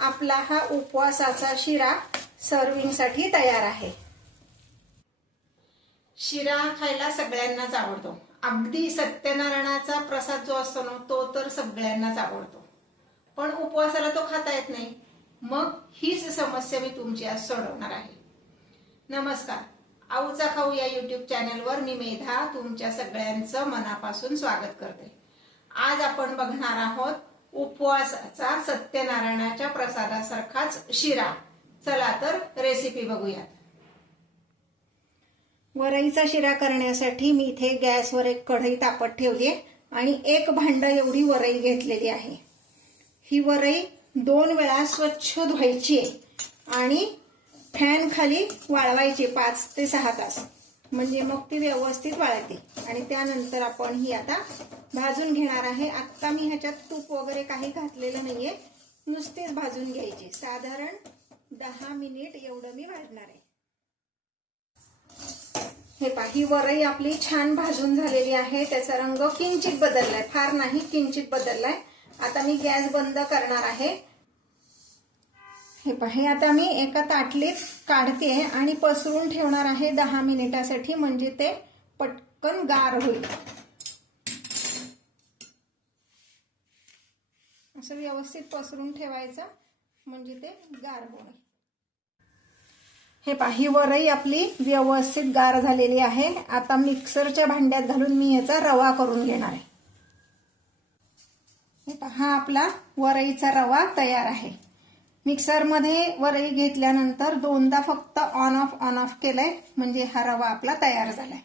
आपला हा उपवासाचा शिरा सर्विंग साठी तयार आहे। शिरा खायला सगळ्यांनाच आवडतो। अगदी सत्यनारायणाचा प्रसाद जो असतो ना तो तर सगळ्यांनाच आवडतो, पण उपवासाला तो खाता येत नाही। मग हीच समस्या मी तुमची आज सोडवणार आहे। नमस्कार, आऊचा खाऊ या YouTube चॅनलवर मी मेधा तुमच्या सगळ्यांचं मनापासून स्वागत करते। आज आपण बघणार आहोत उपवासाचा सत्यनारायणाच्या प्रसादासारखाच शिरा। चला तर रेसिपी बघूया। वरईचा शिरा करण्यासाठी मी इथे गॅसवर एक कढई तापत ठेवली आहे आणि एक भांड एवढी वरई घेतलेली आहे। ही वरई 2 वेळा स्वच्छ धुवायची आहे आणि फॅन खाली वाळवायची 5 ते 6 तास, म्हणजे मग ती व्यवस्थित वाळते। आणि त्यानंतर आपण ही आता भाजून घेणार आहे। आता मी ह्याच्यात तूप वगैरे काही घातलेलं नाहीये, नुसतेच भाजून घ्यायची। साधारण 10 मिनिट एवढं मी भाजणार आहे। हे पहा, ही वरई आपली छान भाजून झालेली आहे। त्याचा रंग किंचित बदललाय, फार नाही, किंचित बदललाय। आता मी गॅस बंद करणार आहे। हे पहा, हे आता मी एका ताटलीत काढते आणि पसरून ठेवणार आहे 10 मिनिटासाठी, म्हणजे ते पटकन गार होईल। असं व्यवस्थित पसरून ठेवायचं म्हणजे ते गार होईल। हे पहा, ही वरई आपली व्यवस्थित गार झालेली आहे। आता मिक्सरच्या भांड्यात घालून मी याचा रवा करून घेणार आहे। हे पहा, हा आपला वरईचा रवा तयार आहे। मिक्सरमध्ये वरई घेतल्यानंतर 2दा फक्त ऑन ऑफ केलंय, म्हणजे हा रवा आपला तयार झालाय।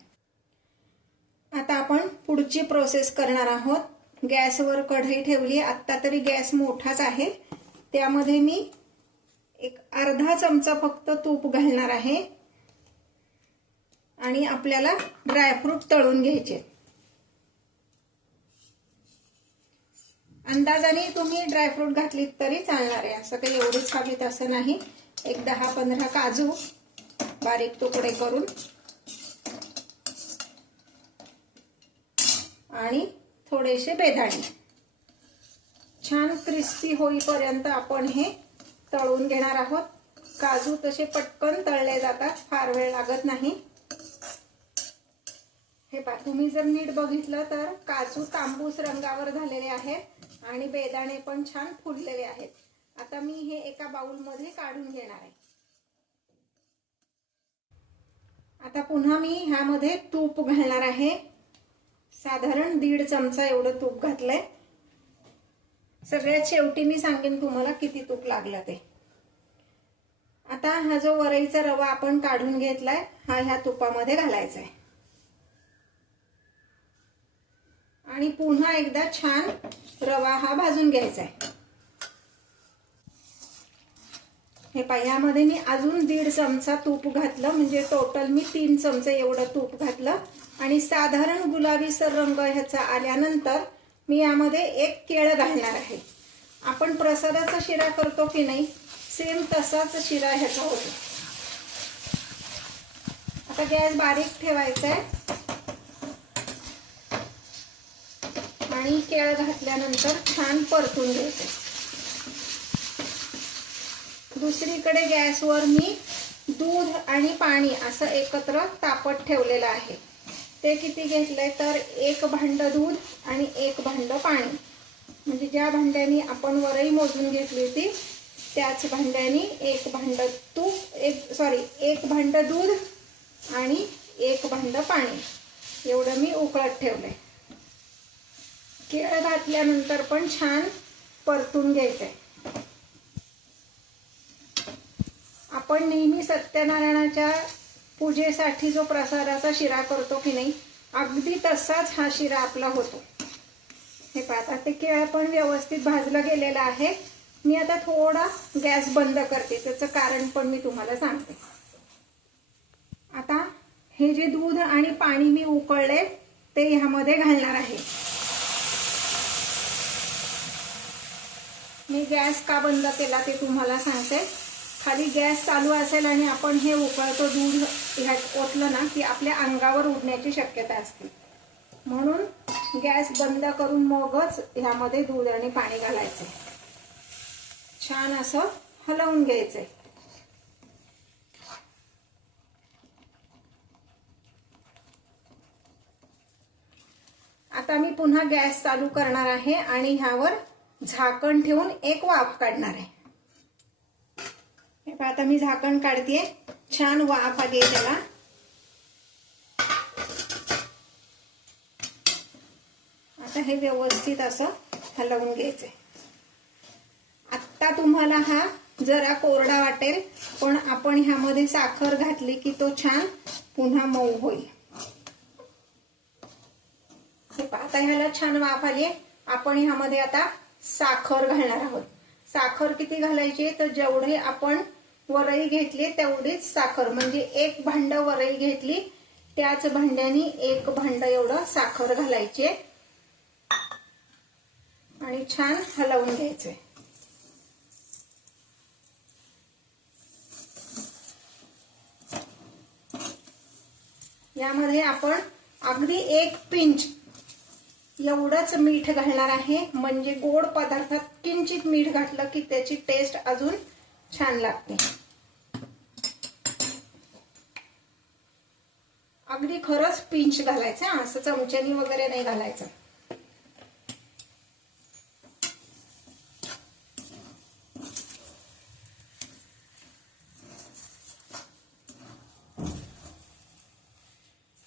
आता आपण पुढची प्रोसेस करणार आहोत। गॅसवर कढई ठेवली, आता तरी गॅस मोठाच आहे। त्यामध्ये मी एक अर्धा चमचा फक्त तूप घालणार आहे आणि आपल्याला ड्रायफ्रूट तळून घ्यायचे। अंदाजाने तुम्ही ड्रायफ्रूट घातलीत तरी चालणार आहे, असं काही एवढीच हवीत असं नाही। एक 10-15 काजू बारीक तुकडे करून आणि थोडेसे बेदाणे छान क्रिस्पी होईपर्यंत आपण हे तळून घेणार आहोत। काजू तसे पटकन तळले जातात, फार वेळ लागत नाही। हे पहा, तुम्ही जर नीट बघितलं तर काजू तांबूस रंगावर झालेले आहेत आणि बेदाणे पण छान फुललेले आहेत। आता मी हे एका बाउल मध्ये काढून घेणार आहे। आता पुन्हा मी ह्यामध्ये तूप घालणार आहे। साधारण 1.5 चमचा एवढं तूप घातलंय। सगळ्यात शेवटी मी सांगेन तुम्हाला किती तूप लागलं ते। आता हा जो वरईचा रवा आपण काढून घेतलाय हा ह्या तुपामध्ये घालायचा आहे आणि पुन्हा एकदा छान रवा हा भाजून घ्यायचा आहे। हे पहा, यामध्ये मी अजून 1.5 चमचा तूप घातलं, म्हणजे टोटल मी 3 चमचे एवढं तूप घातलं। आणि साधारण गुलाबीसर रंग ह्याचा आल्यानंतर मी यामध्ये एक केळं घालणार आहे। आपण प्रसादाचा शिरा करतो की नाही, सेम तसाच शिरा ह्याचा होतो। आता गॅस बारीक ठेवायचा आहे आणि केळं घातल्यानंतर छान परतून घ्यायचं। दुसरीकडे गॅसवर मी दूध आणि पाणी असं एकत्र तापत ठेवलेलं आहे। ते किती घेतलंय तर 1 भांड दूध आणि 1 भांड पाणी, म्हणजे ज्या भांड्याने आपण वरई मोजून घेतली होती त्याच भांड्याने 1 भांड एक भांड दूध आणि 1 भांड पाणी एवढं मी उकळत ठेवलंय। केळं घातल्यानंतर पण छान परतून घ्यायचंय। आपण नेहमी सत्यनारायणाच्या पूजेसाठी जो प्रसादाचा शिरा करतो की नाही, अगदी तसाच हा शिरा आपला होतो। हे पहा, आता ते केळं पण व्यवस्थित भाजलं गेलेलं आहे। मी आता थोडा गॅस बंद करते, त्याचं कारण पण मी तुम्हाला सांगते। आता हे जे दूध आणि पाणी मी उकळले ते ह्यामध्ये घालणार आहे। मी गॅस का बंद केला ते तुम्हाला सांगते। खाली गॅस चालू असेल आणि आपण हे उकळतो दूध ह्यात ओतलं ना की आपल्या अंगावर उडण्याची शक्यता असते, म्हणून गॅस बंद करून मगच ह्यामध्ये दूध आणि पाणी घालायचे। छान असं हलवून घ्यायचंय. आता मी पुन्हा गॅस चालू करणार आहे आणि ह्यावर झाकण ठेवून एक वाफ काढणार आहे. आता मी झाकण काढतेय. छान वाफ आली आहे त्याला. आता हे व्यवस्थित असं हलवून घ्यायचंय. आता तुम्हाला हा जरा कोरडा वाटेल, पण आपण ह्यामध्ये साखर घातली की तो छान पुन्हा मऊ होईल. आता ह्याला छान वाफ आली. आपण ह्यामध्ये आता साखर घालणार आहोत. साखर किती घालायची तर जेवढे आपण वरई घेतली तेवढीच साखर, म्हणजे एक भांड वरई घेतली त्याच भांड्याने एक भांड एवढं साखर घालायची आणि छान हलवून घ्यायचे. यामध्ये आपण अगदी 1 पिंच एवढंच मीठ घालणार आहे, म्हणजे गोड पदार्थात किंचित मीठ घातलं की त्याची टेस्ट अजून छान लागते. अगदी खरंच पिंच घालायचं, असं चमच्यानी वगैरे नाही घालायचं.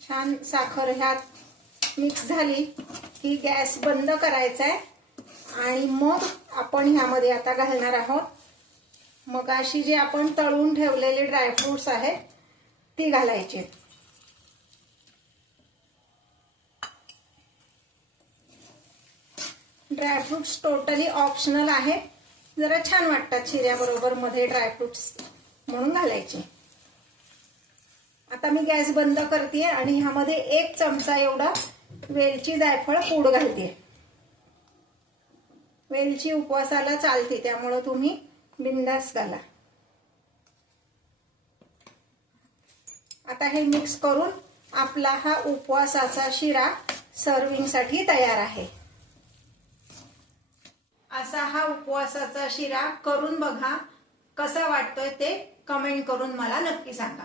छान साखर ह्यात मिक्स झाली की गॅस बंद करायचा आहे आणि मग आपण ह्यामध्ये आता घालणार आहोत मगाशी जे आपण तळून ठेवलेले ड्रायफ्रुट्स आहेत ती घालायची. ड्रायफ्रुट्स टोटली ऑप्शनल आहे, जरा छान वाटतात शिऱ्याबरोबर मध्ये ड्रायफ्रुट्स म्हणून घालायचे. आता मी गॅस बंद करते आणि ह्यामध्ये 1 चमचा एवढा वेलची जायफळ पूड घालते. वेलची उपवासाला चालते त्यामुळे तुम्ही बिंदास घाला. आता हे मिक्स करून आपला हा उपवासाचा शिरा सर्विंग साठी तयार आहे. असा हा उपवासाचा शिरा करून बघा, कसा वाटतोय ते कमेंट करून मला नक्की सांगा.